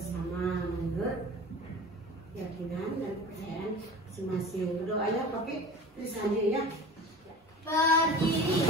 bersama menurut keyakinan dan kepercayaan masing-masing. Berdoanya pakai tulisannya ya. Berdiri.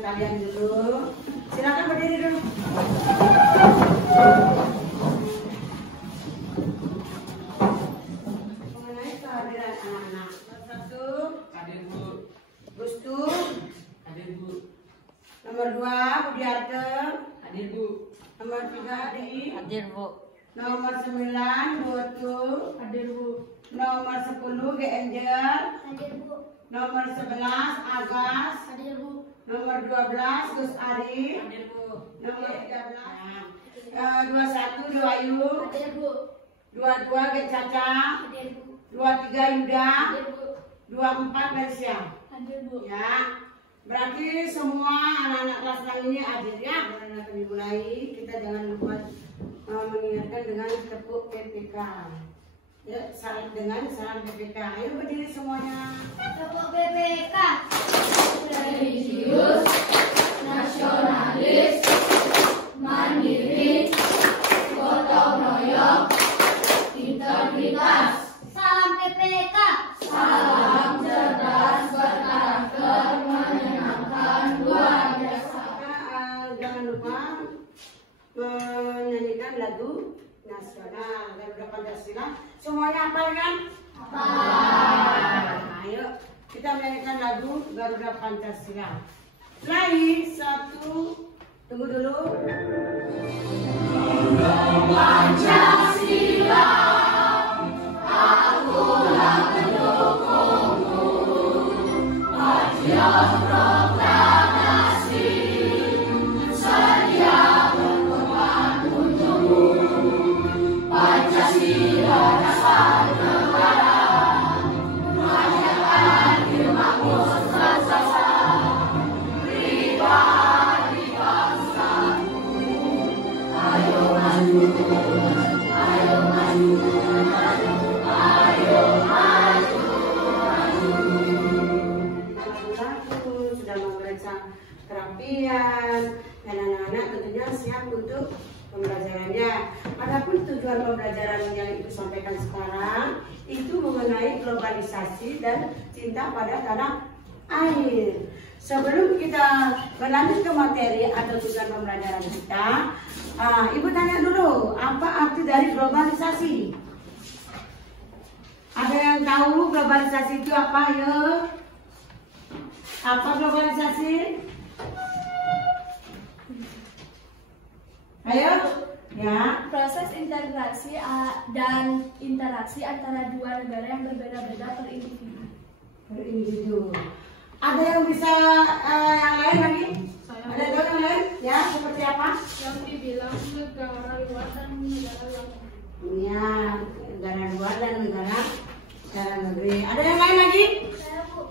Kalian dulu, silakan berdiri dulu. Mengenai kehadiran anak-anak. Satu, Hadir Bu. Gustu. Hadir Bu. Nomor 2, Budiarte. Hadir Bu. Nomor 3, Adi. Hadir Bu. Nomor 9, Buatu. Hadir Bu. Nomor 10, Genjer. Hadir Bu. Nomor 11, Agas. Hadir Bu. Nomor 12, Gus Ari. Hadir Bu. Nomor 13, 21, Doayu. Hadir Bu. 22, Get Caca. Hadir Bu. 23, Yuda. Hadir Bu. 24, Malaysia. Hadir Bu. Ya, berarti semua anak-anak kelas 6 ini hadir ya. Kemudian akan dimulai. Kita jangan lupa mengingatkan dengan tepuk PPK. Ya, salam dengan salam PPK. Ayo berdiri semuanya. Tepuk BPK. Religius, nasionalis, mandiri, gotong royong, integritas. Salam PPK. Salam cerdas berkarakter, menyenangkan, luar biasa. Jangan lupa menyanyikan lagu nasional Garuda Pancasila. Semuanya hafal kan? Hafal. Ayo kita menyanyikan lagu Garuda Pancasila. Mulai 1, tunggu dulu. Pancasila, akulah pendukungmu. Patriot proklamasi, sedia berkorban untukmu. Pancasila dasar negara, memanjatkan ilmu sesasa, pribadi bangsaku. Ayo maju, ayo maju, ayo maju, maju. Lagu-lagu sudah memeriksa kerapian dan anak-anak tentunya siap untuk pembelajarannya. Adapun tujuan pembelajaran yang Ibu sampaikan sekarang itu mengenai globalisasi dan cinta pada tanah air. Sebelum kita berlanjut ke materi atau tujuan pembelajaran kita, Ibu tanya dulu, apa arti dari globalisasi? Ada yang tahu globalisasi itu apa ya? Apa globalisasi? Ayo, ya. Proses integrasi dan interaksi antara dua negara yang berbeda-beda per individu. Per individu. Ada yang bisa yang lain lagi? Ada tahu yang lain? Ya, seperti apa? Yang dibilang negara luar dan negara dalam. Ya, negara luar dan negara dalam negeri. Ada yang lain lagi? Saya Bu.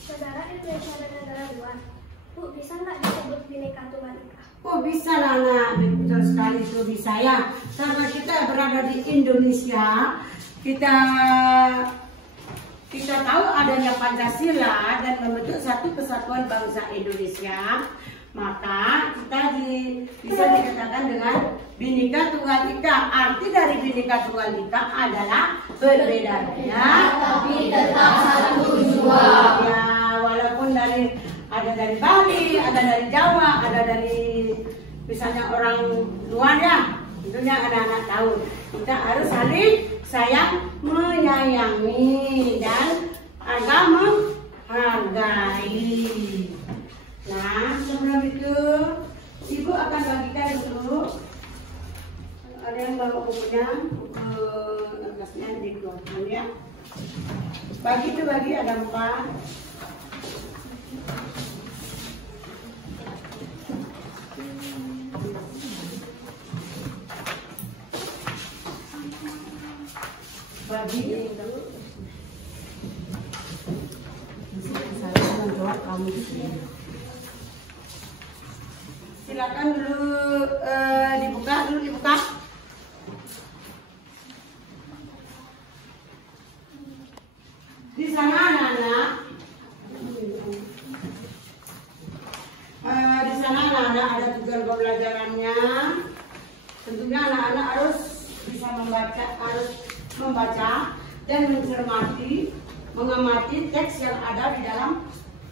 Saudara Indonesia dan negara luar. Bu, bisa nggak disebut Bhinneka Tunggal Ika? Oh bisa Nana, betul sekali itu bisa ya. Karena kita berada di Indonesia, kita tahu adanya Pancasila dan membentuk satu kesatuan bangsa Indonesia. Maka kita bisa dikatakan dengan Bhinneka Tunggal Ika. Arti dari Bhinneka Tunggal Ika adalah berbeda-beda, tapi tetap satu jua. Ya, walaupun ada dari Bali, ada dari Jawa, ada dari misalnya orang luar ya, tentunya anak-anak tahu kita harus saling sayang menyayangi dan agak menghargai. Nah, sebelum itu ibu akan bagikan dulu. Ada yang bawa bukunya, buku kertasnya dikeluarkan ya. Bagi itu bagi ada 4. Bagi ini dulu. Saya menjawab kamu di sini. Silakan dulu dibuka. Di sana anak-anak, ada tujuan pembelajarannya. Tentunya anak-anak harus bisa membaca dan mengamati teks yang ada di dalam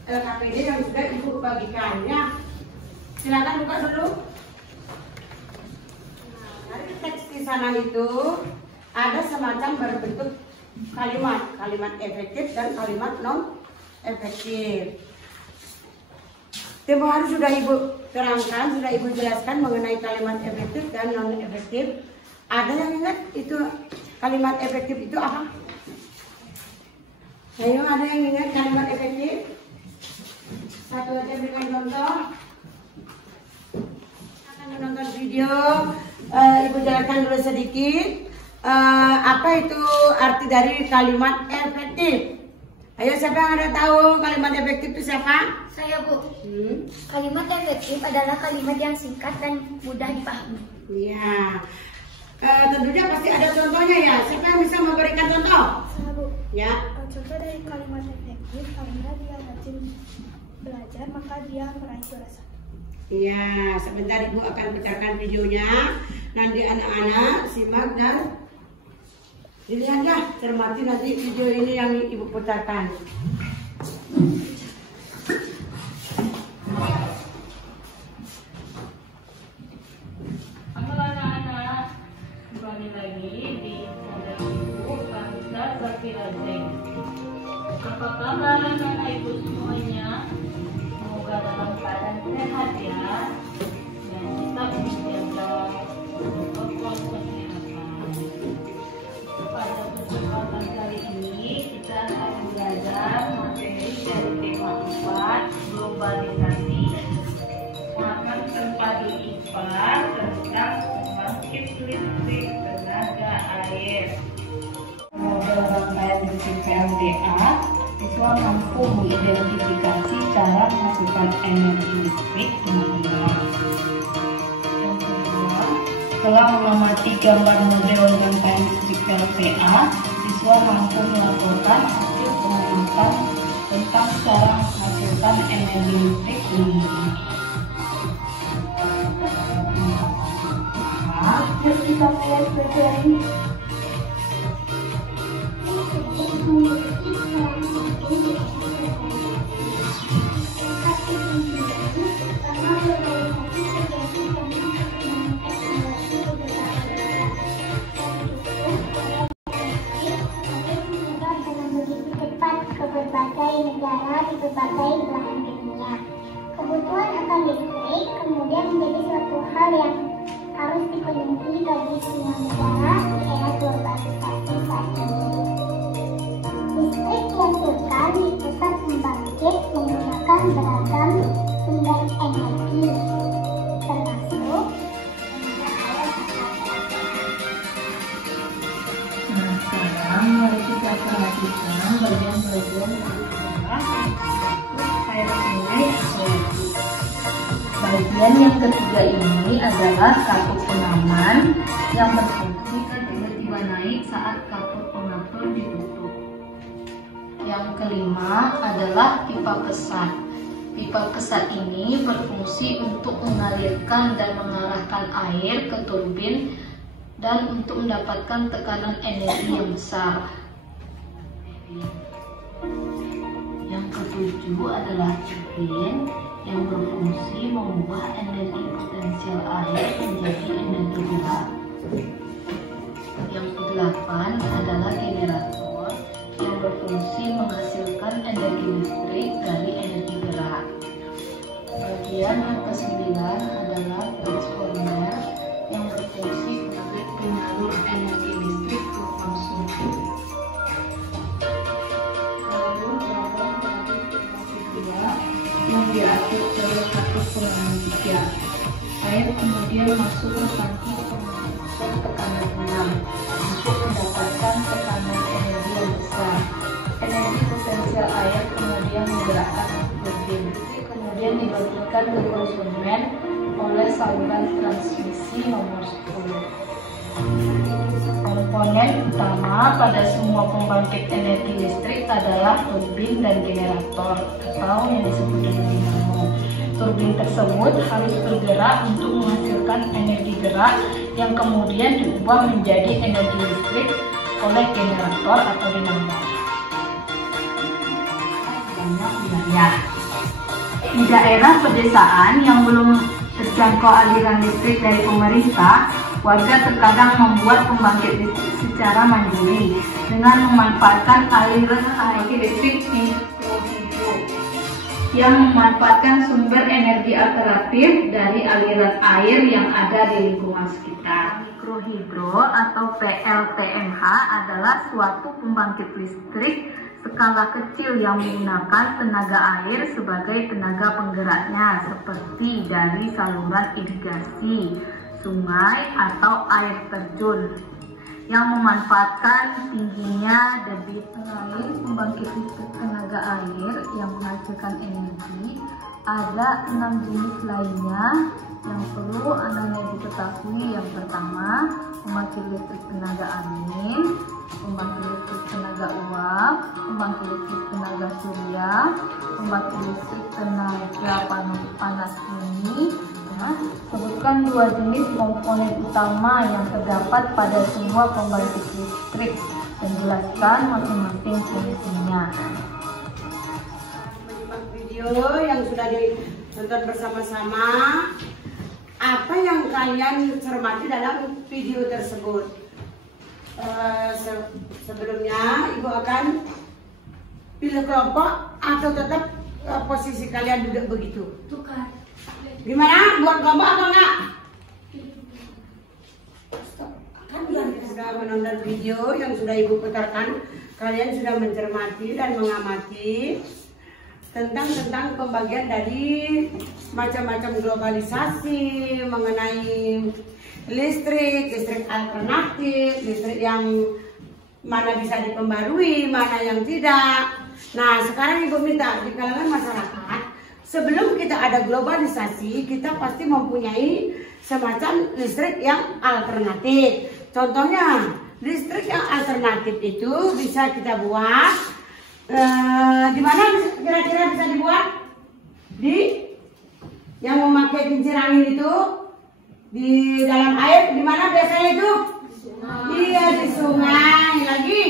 LKPD yang sudah ibu bagikan ya. Silakan buka dulu. Nah, dari teks di sana itu ada semacam berbentuk kalimat efektif dan kalimat non efektif. Tempo hari sudah ibu terangkan, sudah ibu jelaskan mengenai kalimat efektif dan non efektif. Ada yang ingat itu kalimat efektif itu apa? Ayo, ada yang ingat kalimat efektif? Satu aja berikan contoh. Akan menonton video, ibu jelaskan dulu sedikit. Apa itu arti dari kalimat efektif? Ayo, siapa yang ada tahu kalimat efektif itu siapa? Saya, Bu. Kalimat efektif adalah kalimat yang singkat dan mudah dipahami. Iya. Tentunya pasti ada contohnya ya. Siapa yang bisa memberikan contoh? Saya, Bu. Ya. Contoh dari kalimat efektif, apabila dia rajin belajar, maka dia meraih juara 1. Iya, sebentar ibu akan putarkan videonya. Nanti anak-anak simak dan dilihat ya, cermati nanti video ini yang ibu putarkan. Halo anak-anak, kembali lagi di channel Ibu Bangsa Bakirajeng. Apa kabar anak-anak ibu semuanya? Semoga dalam keadaan sehat ya, dan tetap menjaga protokol kesehatan. Pada kesempatan kali ini kita akan belajar materi dari tema 4 globalisasi. Akan terpadu IPA tentang pembangkit listrik tenaga air. Dalam rangkaian prinsip PLTA, siswa mampu mengidentifikasi cara menghasilkan energi listrik dengan benar. Yang kedua, setelah mengamati gambar model rangkaian listrik PLTA, siswa mampu melaporkan hasil pengamatan tentang cara menghasilkan energi listrik dengan benar. Yuk kita mulai belajar ini. Ke berbagai negara di berbagai belahan dunia. Kebutuhan akan listrik kemudian menjadi suatu hal yang harus dipenuhi bagi semua negara di era globalisasi saat ini. Listrik dihasilkan di pusat pembangkit menggunakan beragam sumber energi, termasuk Sekarang mari kita perhatikan bagian-bagian bagian yang ketiga ini adalah kapur pengaman yang berfungsi ketika tiba naik saat kapur pengatur ditutup. Yang kelima adalah pipa kesat. Pipa kesat ini berfungsi untuk mengalirkan dan mengarahkan air ke turbin dan untuk mendapatkan tekanan energi yang besar. Yang ketujuh adalah turbin yang berfungsi mengubah energi potensial air menjadi energi gerak. Yang kedelapan adalah generator yang berfungsi menghasilkan energi listrik dari energi gerak. Bagian yang kesembilan adalah transformer yang berfungsi sebagai penyalur energi listrik ke konsumen. Lalu cabang dari kedua yang diatur oleh satu pengaman 3. Air kemudian masuk ke tangki pengisian tekanan 6 untuk mendapatkan tekanan energi yang besar. Energi potensial air kemudian menggerakkan turbin, kemudian dibagikan ke konsumen oleh saluran transmisi nomor 10. Komponen utama pada semua pembangkit energi listrik adalah turbin dan generator atau yang disebut dengan dinamo. Turbin tersebut harus bergerak untuk menghasilkan energi gerak yang kemudian diubah menjadi energi listrik oleh generator atau dinamo. Banyak wilayah. Di daerah pedesaan yang belum terjangkau aliran listrik dari pemerintah, warga terkadang membuat pembangkit listrik secara mandiri dengan memanfaatkan aliran energi listrik mikrohidro yang memanfaatkan sumber energi alternatif dari aliran air yang ada di lingkungan sekitar. Mikrohidro atau PLTMH adalah suatu pembangkit listrik skala kecil yang menggunakan tenaga air sebagai tenaga penggeraknya seperti dari saluran irigasi, sungai atau air terjun yang memanfaatkan tingginya debit. Selain pembangkit listrik tenaga air yang menghasilkan energi, ada 6 jenis lainnya yang perlu Anda diketahui. Yang pertama, pembangkit listrik tenaga angin, pembangkit listrik tenaga uap, pembangkit listrik tenaga surya, pembangkit listrik tenaga panas bumi. Sebutkan 2 jenis komponen utama yang terdapat pada semua pembangkit listrik dan jelaskan masing-masing fungsinya. Menyimak video yang sudah ditonton bersama-sama, apa yang kalian cermati dalam video tersebut? Sebelumnya Ibu akan pilih kelompok atau tetap posisi kalian duduk begitu? Tukar. Gimana? Buat kelompok apa enggak? Kan sudah menonton video yang sudah Ibu putarkan, kalian sudah mencermati dan mengamati tentang pembagian dari macam-macam globalisasi mengenai listrik alternatif, listrik yang mana bisa dipembarui, mana yang tidak. Nah, sekarang Ibu minta di kalangan masyarakat, sebelum kita ada globalisasi, kita pasti mempunyai semacam listrik yang alternatif. Contohnya, listrik yang alternatif itu bisa kita buat di mana kira-kira bisa dibuat? Di yang memakai kincir angin itu, di dalam air. Di mana biasanya itu? Iya, di sungai. Lagi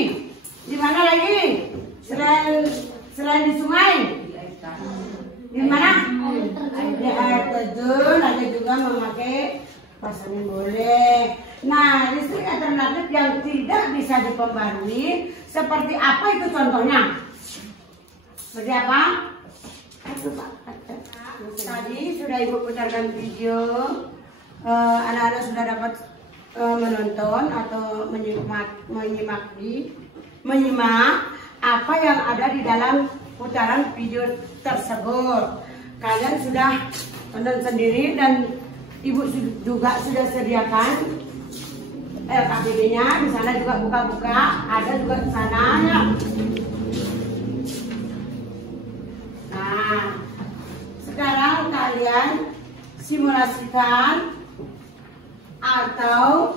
di mana lagi? Selain di sungai, di mana? Di air terjun. Ada juga memakai pasangan boleh. Nah, listrik alternatif yang tidak bisa dipembarui seperti apa itu contohnya? Seperti apa? Tadi sudah Ibu putarkan video, anak-anak sudah dapat menonton atau menyimak apa yang ada di dalam putaran video tersebut. Kalian sudah tonton sendiri dan Ibu juga sudah sediakan LKPD-nya. Di sana juga buka-buka, ada juga di sana. Nah, sekarang kalian simulasikan atau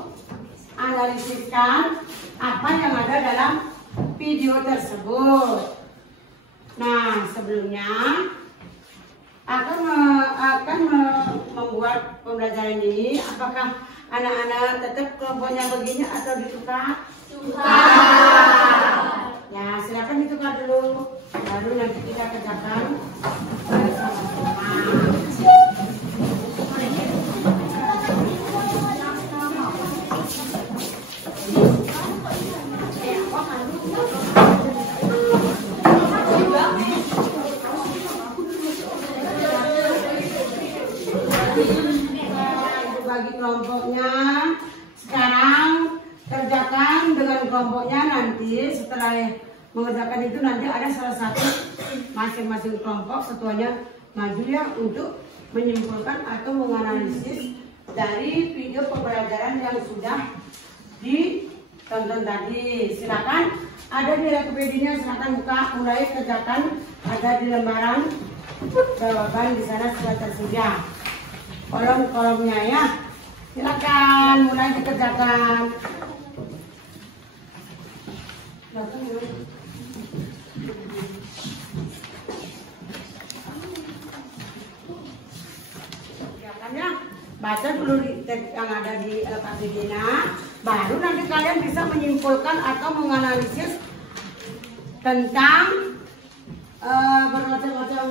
analisiskan apa yang ada dalam video tersebut. Nah, sebelumnya akan membuat pembelajaran ini. Apakah anak-anak tetap kelompoknya begini atau ditukar? Tukar. Ya, silakan kerjakan itu kan dulu, baru nanti kita kerjakan bersama-sama. Bagi kelompoknya, sekarang kerjakan dengan kelompoknya. Nanti setelah mengerjakan itu nanti ada salah satu masing-masing kelompok ketuanya maju ya untuk menyimpulkan atau menganalisis dari video pembelajaran yang sudah ditonton tadi. Silakan, ada di Wikipedia, silakan buka, mulai kerjakan. Ada di lembaran jawaban di sana sudah tersedia kolom-kolomnya ya. Silakan mulai dikerjakan. Kerjakannya baca dulu di teks yang ada di LKPD-nya, baru nanti kalian bisa menyimpulkan atau menganalisis tentang bermacam-macam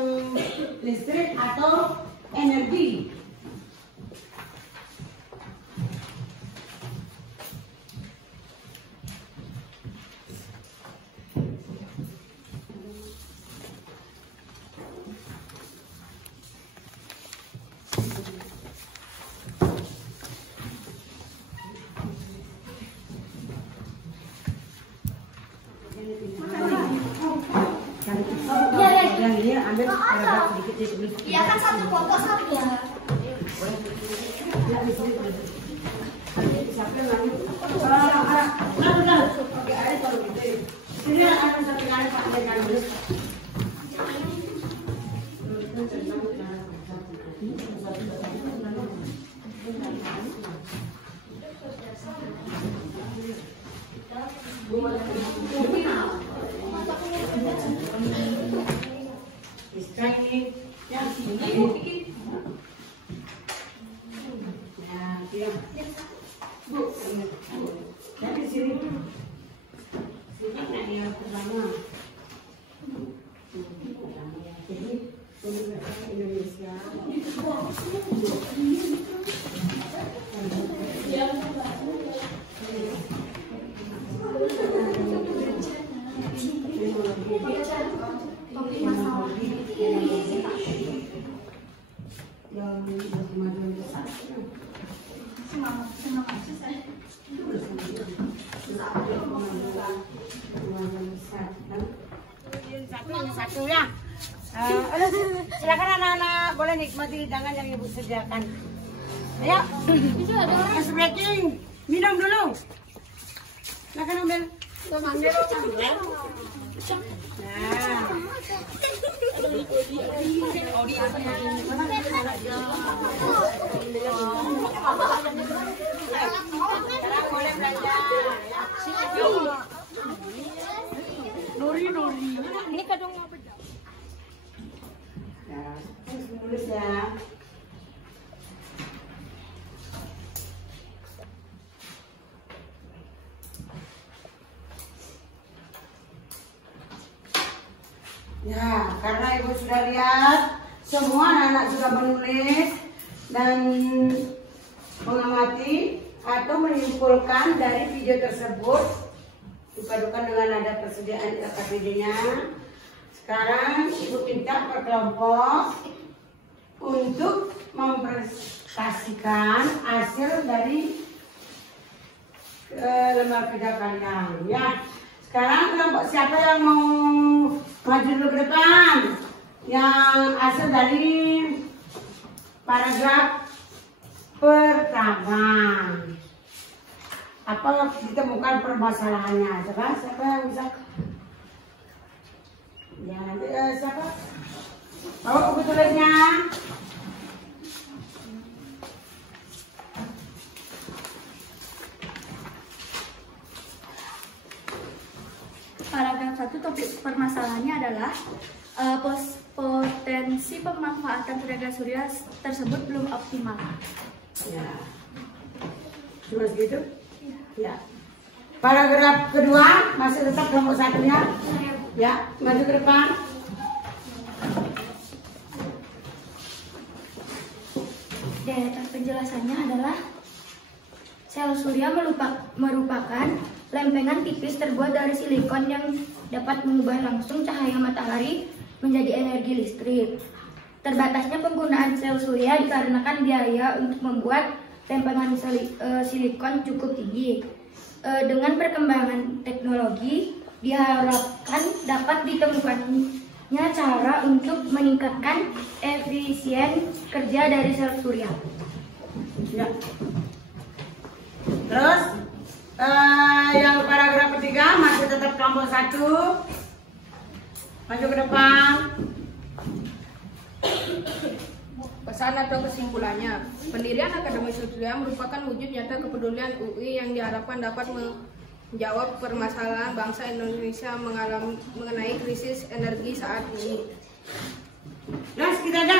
listrik atau energi. Yang ini ambil sedikit sedikit. Iya kan satu kelompok satu ya. Oke, ada kalau gitu. Sini ada satu kali Pak dengan dulu. Distracting, ya sini. Ya, diam. Bu, dari sini. Sini nak yang pertama. Jadi, Universitas Indonesia. Satu ya. Silakan anak-anak boleh nikmati hidangan yang ibu sediakan. Ayo, es breaking, minum dulu. Silakan ambil. Boleh belajar. Nuri. Ini kadang mau beda. Ya, tulis ya. Ya, karena ibu sudah lihat semua anak-anak juga menulis dan mengamati atau menyimpulkan dari video tersebut dipadukan dengan ada persediaan LKPD-nya. Sekarang ibu minta per kelompok untuk mempresentasikan hasil dari lembar kerja kalian ya. Sekarang kelompok siapa yang mau maju dulu ke depan? Yang hasil dari paragraf pertama. Apa ditemukan permasalahannya? Siapa yang bisa? Ya nanti siapa? Bawa buku tulisnya. Paragraf 1 topik permasalahannya adalah potensi pemanfaatan tenaga surya tersebut belum optimal. Ya. Cuma segitu? Ya. Paragraf kedua masih tetap kelompok satunya. Ya, maju ke depan. Deretan penjelasannya adalah sel surya merupakan lempengan tipis terbuat dari silikon yang dapat mengubah langsung cahaya matahari menjadi energi listrik. Terbatasnya penggunaan sel surya dikarenakan biaya untuk membuat lempengan silikon cukup tinggi. Dengan perkembangan teknologi, diharapkan dapat ditemukannya cara untuk meningkatkan efisien kerja dari sel surya. Ya. Terus yang paragraf ketiga masih tetap kelompok 1. Maju ke depan. Pesan atau kesimpulannya, pendirian Akademi Surya merupakan wujud nyata kepedulian UI yang diharapkan dapat menjawab permasalahan bangsa Indonesia mengenai krisis energi saat ini. Terus kita aja,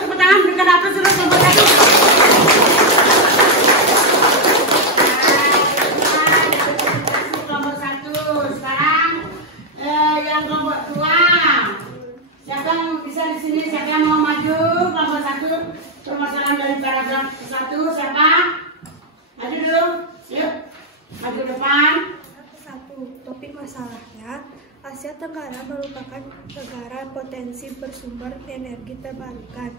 tepuk tangan berikan aplaus dulu kelompok 1. Kelompok 1. Sekarang yang kelompok 2. Siapa yang bisa di sini? Siapa yang mau maju? Kelompok 1. Permasalahan dari paragraf 1. Siapa? Maju dulu. Yuk. Maju depan. 1. Topik masalahnya, Asia Tenggara merupakan negara potensi bersumber energi terbarukan,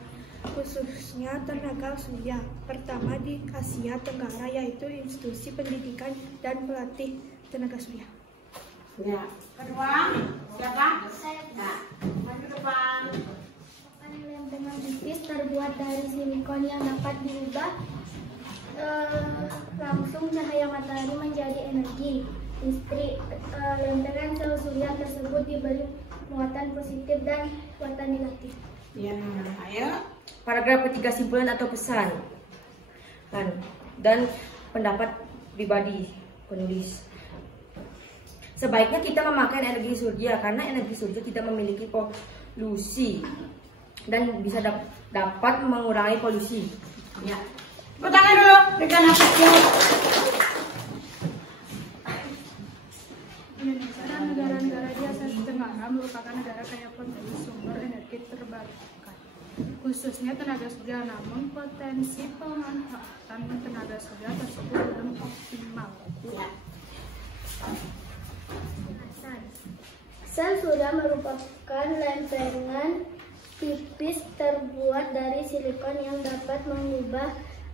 khususnya tenaga surya. Pertama di Asia Tenggara yaitu institusi pendidikan dan pelatih tenaga surya. Ya. Kedua, siapa? Nah, maju depan. Lempengan tipis terbuat dari silikon yang dapat diubah langsung cahaya matahari menjadi energi listrik. Lempengan sel surya tersebut diberi muatan positif dan muatan negatif. Ya, ayo. Paragraf ketiga, simpulan atau pesan dan pendapat pribadi penulis. Sebaiknya kita memakai energi surya karena energi surya tidak memiliki polusi dan bisa dapat mengurangi polusi. Ya. Tepuk tangan dulu, berikan aplaus dulu. Indonesia dan negara-negara di Asia Tenggara merupakan negara kaya potensi sumber energi terbarukan, khususnya tenaga surya. Namun potensi pemanfaatan tenaga surya tersebut belum optimal. Ya. Sel surya merupakan lempengan tipis terbuat dari silikon yang dapat mengubah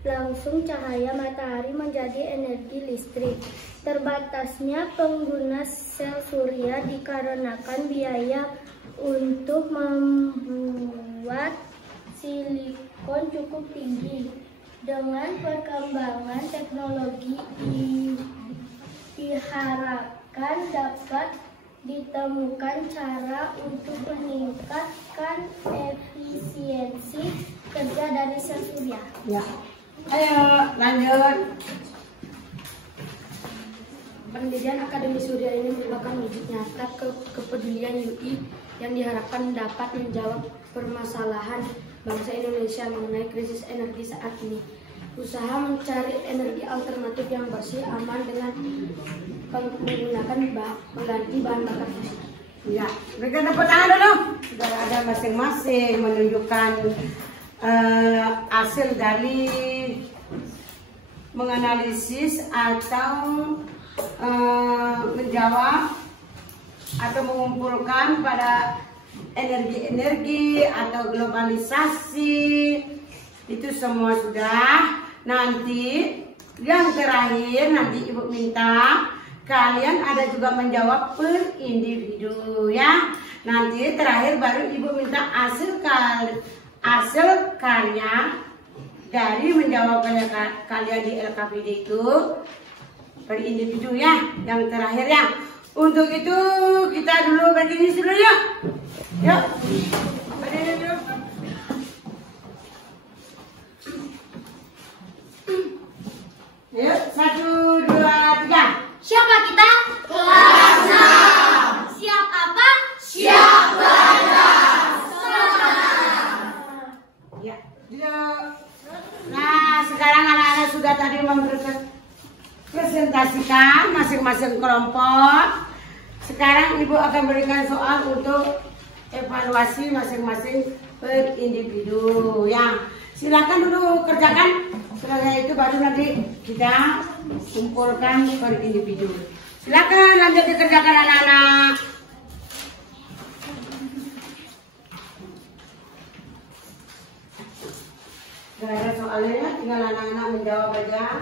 langsung cahaya matahari menjadi energi listrik. Terbatasnya pengguna sel surya dikarenakan biaya untuk membuat silikon cukup tinggi. Dengan perkembangan teknologi diharapkan dapat ditemukan cara untuk meningkatkan efisiensi kerja dari sel surya. Ya. Ayo lanjut. Pendirian Akademi Surya ini merupakan wujud nyata kepedulian UI yang diharapkan dapat menjawab permasalahan bangsa Indonesia mengenai krisis energi saat ini. Usaha mencari energi alternatif yang bersih, aman dengan menggunakan pengganti bahan bakar fosil. Ya, berikan tepuk tangan dulu. Sudah ada masing-masing menunjukkan hasil dari menganalisis atau menjawab atau mengumpulkan pada energi-energi atau globalisasi. Itu semua sudah. Nanti yang terakhir nanti Ibu minta kalian ada juga menjawab per individu ya. Nanti terakhir baru Ibu minta hasil karya dari menjawab kalian di LKPD itu per individu ya. Yang terakhir ya. Untuk itu kita dulu berdiri dulu yuk. Yuk. Berdiri dulu. Yuk, 1, 2, 3. Siapa kita? Kelas 6. Siap apa? Siap belajar. Ya, yuk. Nah, sekarang anak-anak sudah tadi presentasikan masing-masing kelompok. Sekarang Ibu akan berikan soal untuk evaluasi masing-masing per individu ya. Silakan dulu kerjakan. Setelah itu baru nanti kita kumpulkan per individu. Silakan lanjut dikerjakan anak-anak. Sudah ada soalnya, tinggal anak-anak menjawab aja.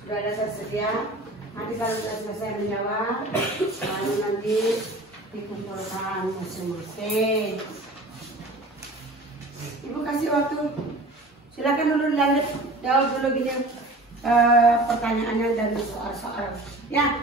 Sudah ada tersedia. Nanti kalau sudah selesai menjawab, lalu nanti dikumpulkan masing-masing. Ibu kasih waktu. Silakan dulu lanjut jawab dulu gini pertanyaannya dan soal-soal. Ya.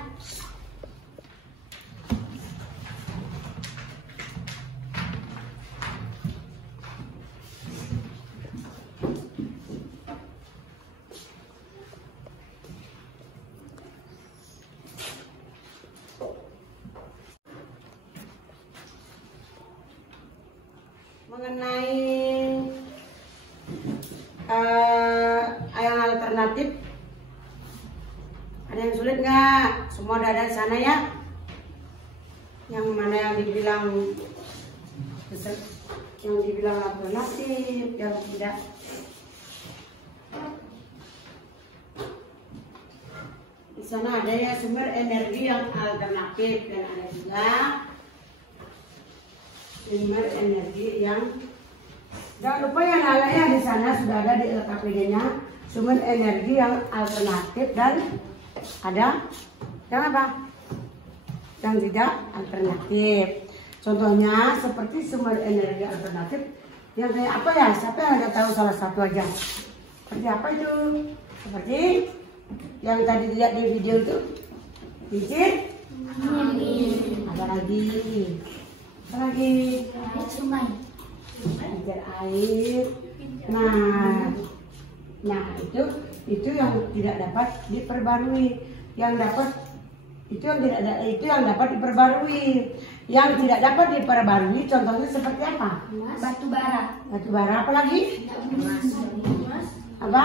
Mengenai yang alternatif, ada yang sulit nggak? Semua udah ada di sana ya. Yang mana yang dibilang alternatif, yang tidak. Di sana ada ya sumber energi yang alternatif dan ada juga sumber energi yang, jangan lupa ya nalanya di sana sudah ada di LKPD-nya sumber energi yang alternatif dan ada yang apa? Yang tidak alternatif. Contohnya seperti sumber energi alternatif yang kayak apa ya? Siapa yang ada tahu salah satu aja? Seperti apa itu? Seperti yang tadi dilihat di video itu. Bibit? Ada lagi. Apa lagi? Sungai. Bibir air. Nah itu yang tidak dapat diperbarui. Yang dapat itu yang dapat diperbarui. Yang tidak dapat diperbarui contohnya seperti apa? Batu bara. Batu bara, apa lagi? Apa?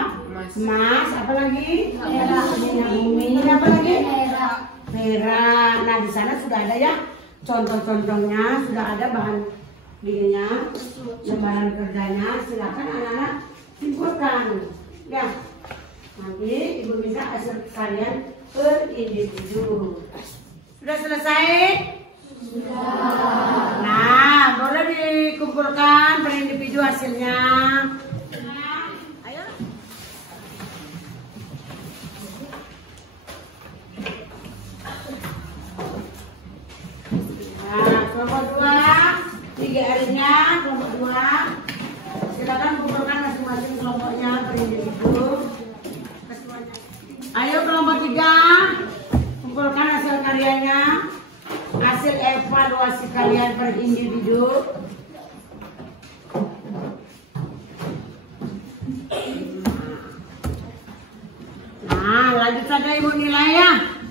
Emas, apa lagi? Perak. Minyak bumi, apa lagi? Perak. Perak. Nah di sana sudah ada ya contoh-contohnya, sudah ada bahan gininya, lembaran kerjanya. Silakan anak-anak simpulkan. Ya, nanti ibu minta hasil kalian per individu. Sudah selesai? Sudah. Nah, boleh dikumpulkan per individu hasilnya. Ayo. Nah, kelompok 2, 3 harinya, kelompok 2. Silakan kumpulkan masing-masing kelompoknya per individu. Ayo kelompok 3, kumpulkan hasil karyanya, hasil evaluasi kalian per individu. Nah, lanjut saja ibu nilai ya.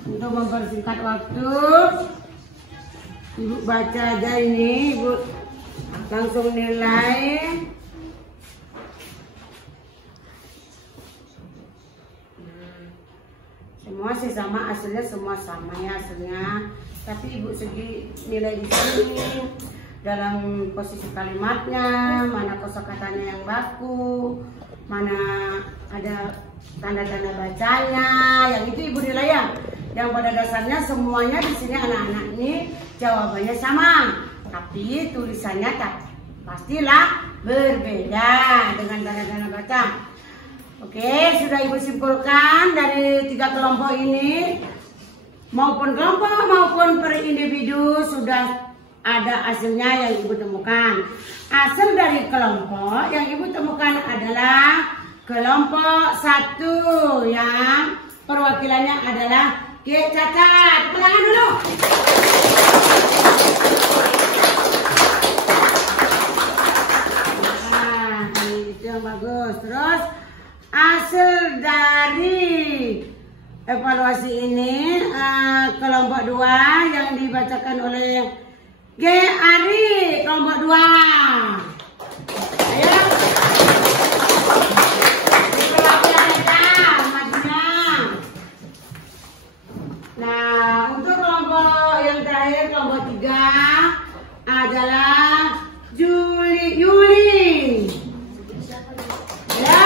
Untuk mempersingkat waktu, ibu baca aja ini, ibu langsung nilai. Semua sih sama, hasilnya semua sama ya hasilnya. Tapi ibu segi nilai di sini dalam posisi kalimatnya, mana kosakatanya yang baku, mana ada tanda-tanda bacanya, yang itu ibu nilai ya. Yang pada dasarnya semuanya di sini anak-anak ini jawabannya sama, tapi tulisannya pastilah berbeda dengan tanda-tanda baca. Oke, sudah ibu simpulkan dari 3 kelompok ini, maupun kelompok maupun per individu sudah ada hasilnya yang ibu temukan. Hasil dari kelompok yang ibu temukan adalah kelompok 1 yang perwakilannya adalah G. Cacat. Tangan dulu. Nah, itu yang bagus. Terus hasil dari evaluasi ini kelompok 2 yang dibacakan oleh G. Ari, kelompok 2. Ayo. Nah, untuk kelompok yang terakhir kelompok ketiga adalah Yuli. Ya.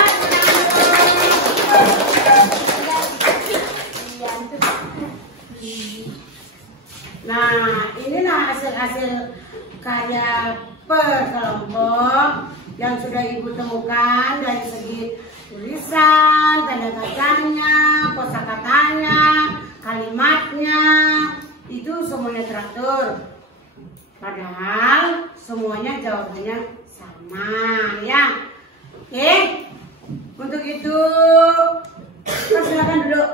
Nah, inilah hasil-hasil karya per kelompok yang sudah Ibu temukan dari segi tulisan, tanda bacanya, kosakatanya, kalimatnya, itu semuanya teratur. Padahal semuanya jawabannya sama, ya. Oke, untuk itu silakan duduk.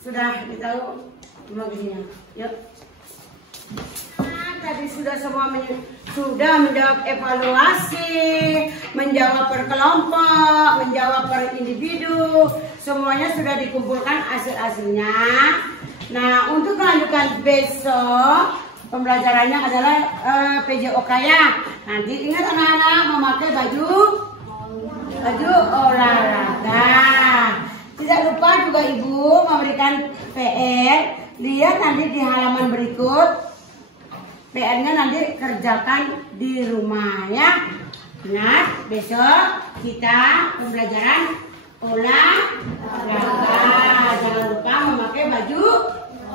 Sudah ditahu bagiannya. Yuk. Tadi sudah semua menjawab evaluasi, menjawab per kelompok, menjawab per individu, semuanya sudah dikumpulkan hasil-hasilnya. Nah, untuk kelanjutan besok pembelajarannya adalah PJOK ya. Nanti ingat anak-anak memakai baju olahraga. Tidak lupa juga Ibu memberikan PR. Lihat nanti di halaman berikut. PR-nya nanti kerjakan di rumah ya. Ingat, besok kita pembelajaran olahraga. Jangan lupa memakai baju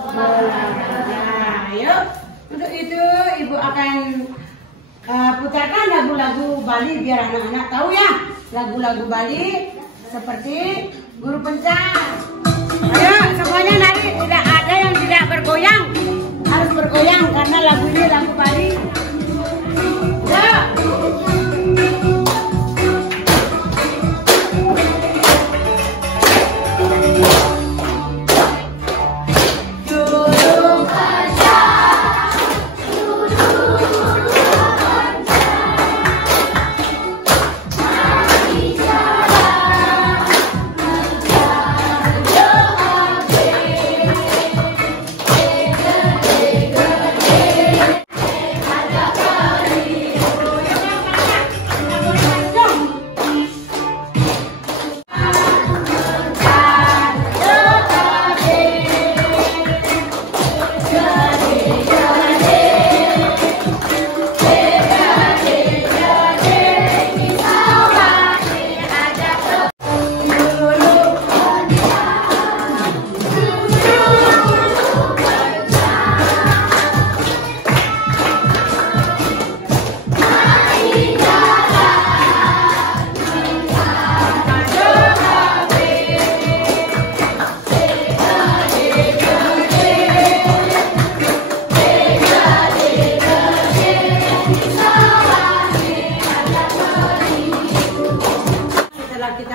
olahraga. Ayo. Untuk itu Ibu akan putarkan lagu-lagu Bali biar anak-anak tahu ya. Lagu-lagu Bali seperti Guru Pencar. Ayo semuanya nari, tidak ada yang tidak bergoyang. Harus bergoyang karena lagu ini lagu Bali. Ya.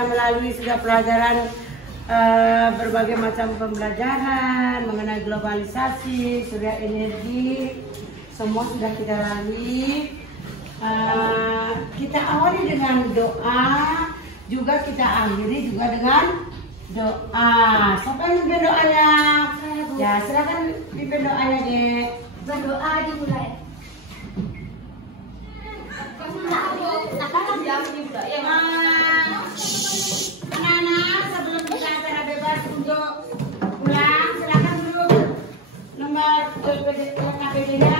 Melalui sudah pelajaran berbagai macam pembelajaran mengenai globalisasi, surya energi, semua sudah kita lalui. Kita awali dengan doa, juga kita akhiri juga dengan doa. Siapa yang pimpin doanya? Ya, silakan pimpin doanya, Dek. Berdoa dimulai. Anak-anak, sebelum kita acara bebas untuk pulang, silakan duduk. Nomor KPD-nya